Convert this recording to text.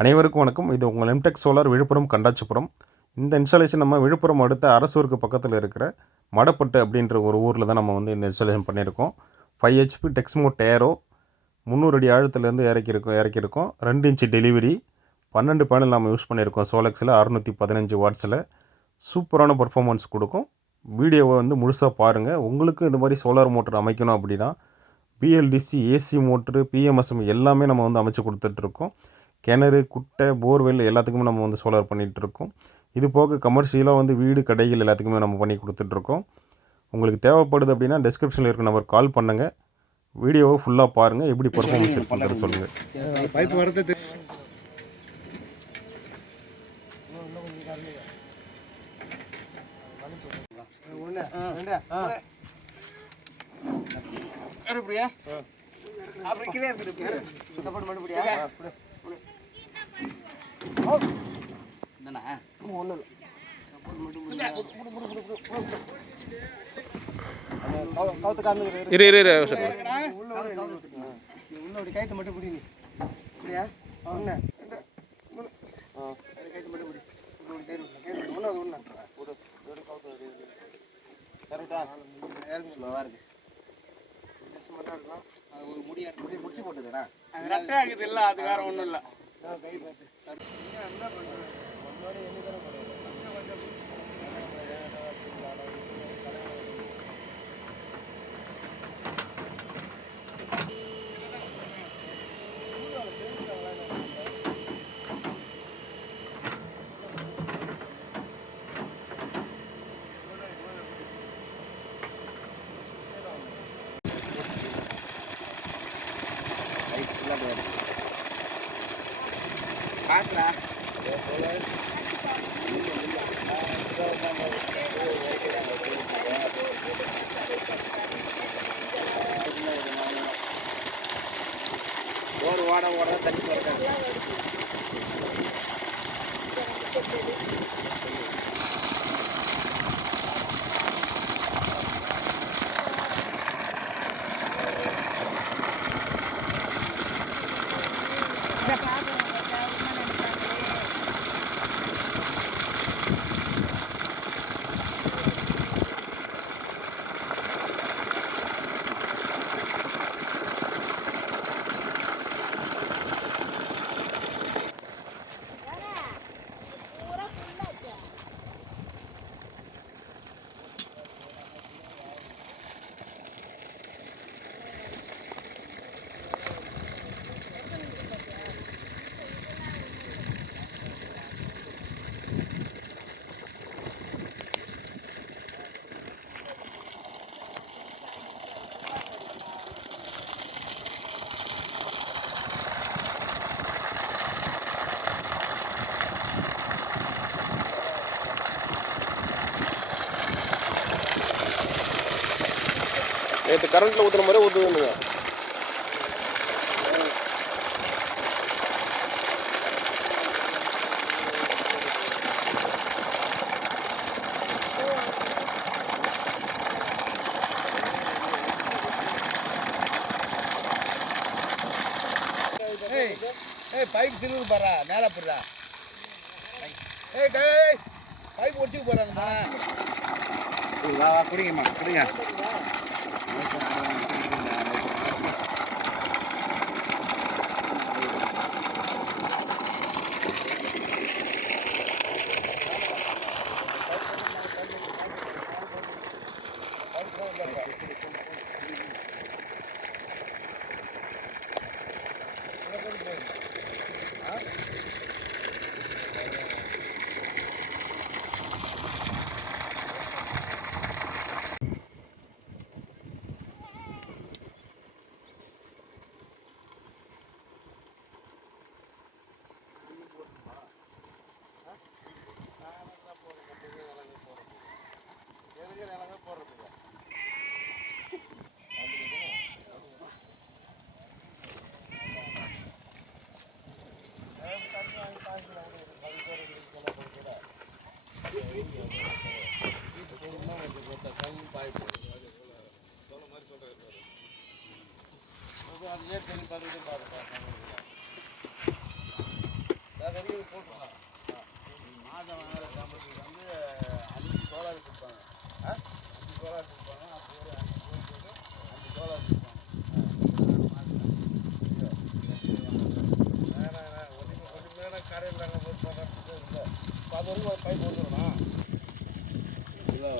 அனைவருக்கும் வணக்கம். இது உங்கள் எம்டெக் சோலார் விழுப்புரம் கண்டாச்சிபுரம். இந்த இன்ஸ்டாலேஷன் நம்ம விழுப்புரம் அடுத்த அரசூருக்கு பக்கத்தில் இருக்கிற மடப்பட்டு அப்படின்ற ஒரு ஊரில் தான் நம்ம இந்த இன்ஸ்டாலேஷன் பண்ணியிருக்கோம். 5 HP டெக்ஸ்மோ டேரோ 300 அடி ஆழத்துலேருந்து இறக்கியிருக்கோம். 2 இன்ச்சு டெலிவரி, 12 பேனல் நம்ம யூஸ் பண்ணியிருக்கோம். சோலெக்ஸில் 615 வாட்ஸில் சூப்பரான பர்ஃபார்மன்ஸ் கொடுக்கும். வீடியோவை முழுசாக பாருங்கள். உங்களுக்கு இந்த மாதிரி சோலார் மோட்டர் அமைக்கணும் அப்படின்னா பிஎல்டிசி, ஏசி மோட்ரு, பிஎம்எஸ்எம் எல்லாமே நம்ம அமைச்சு கொடுத்துட்ருக்கோம். கிணறு, குட்டை, போர்வெல் எல்லாத்துக்குமே நம்ம சோலார் பண்ணிகிட்ருக்கோம். இது போக கமர்ஷியலாக வீடு, கடைகள் எல்லாத்துக்குமே நம்ம பண்ணி கொடுத்துட்ருக்கோம். உங்களுக்கு தேவைப்படுது அப்படின்னா டிஸ்கிரிப்ஷனில் இருக்க நம்பர் கால் பண்ணுங்கள். வீடியோவை ஃபுல்லாக பாருங்கள். எப்படி பர்ஃபார்மன்ஸ் இருக்குன்னு சொல்லுங்கள். பைப் வரது கைத்து மட்டும் பிடி. முடிச்சு போட்டுதுண்ணா அது வேற ஒன்றும் இல்லை. கை பார்த்து என்ன பண்ணுறேன் பாக்குறா ஓட ஓட ஓட தண்ணி போறாங்க. நேற்று கரண்ட்டில் ஊற்றுற மாதிரி ஊற்றுதுங்க. பைப் திருவு போறா மேலே போடுறா. பைப் ஒடிச்சு போறாங்க. வா குடிங்கம்மா குடிங்க. போட்டுருக்கலாம். மாதம் வாங்குற சம்பளத்துக்கு வந்து 5 சோலார் கொடுப்பாங்க. 5 சோலார் கொடுப்பாங்க. அப்போ ஒரு 5 கோடி போட்டு 5 சோலார் கொடுப்பாங்க. ஒன்றுமே கடையில் நாங்கள் போட்டு பண்ணுறதுக்கு இல்லை. இப்போ அது வரைக்கும் ஒரு பைப் வந்துடணும். இல்லை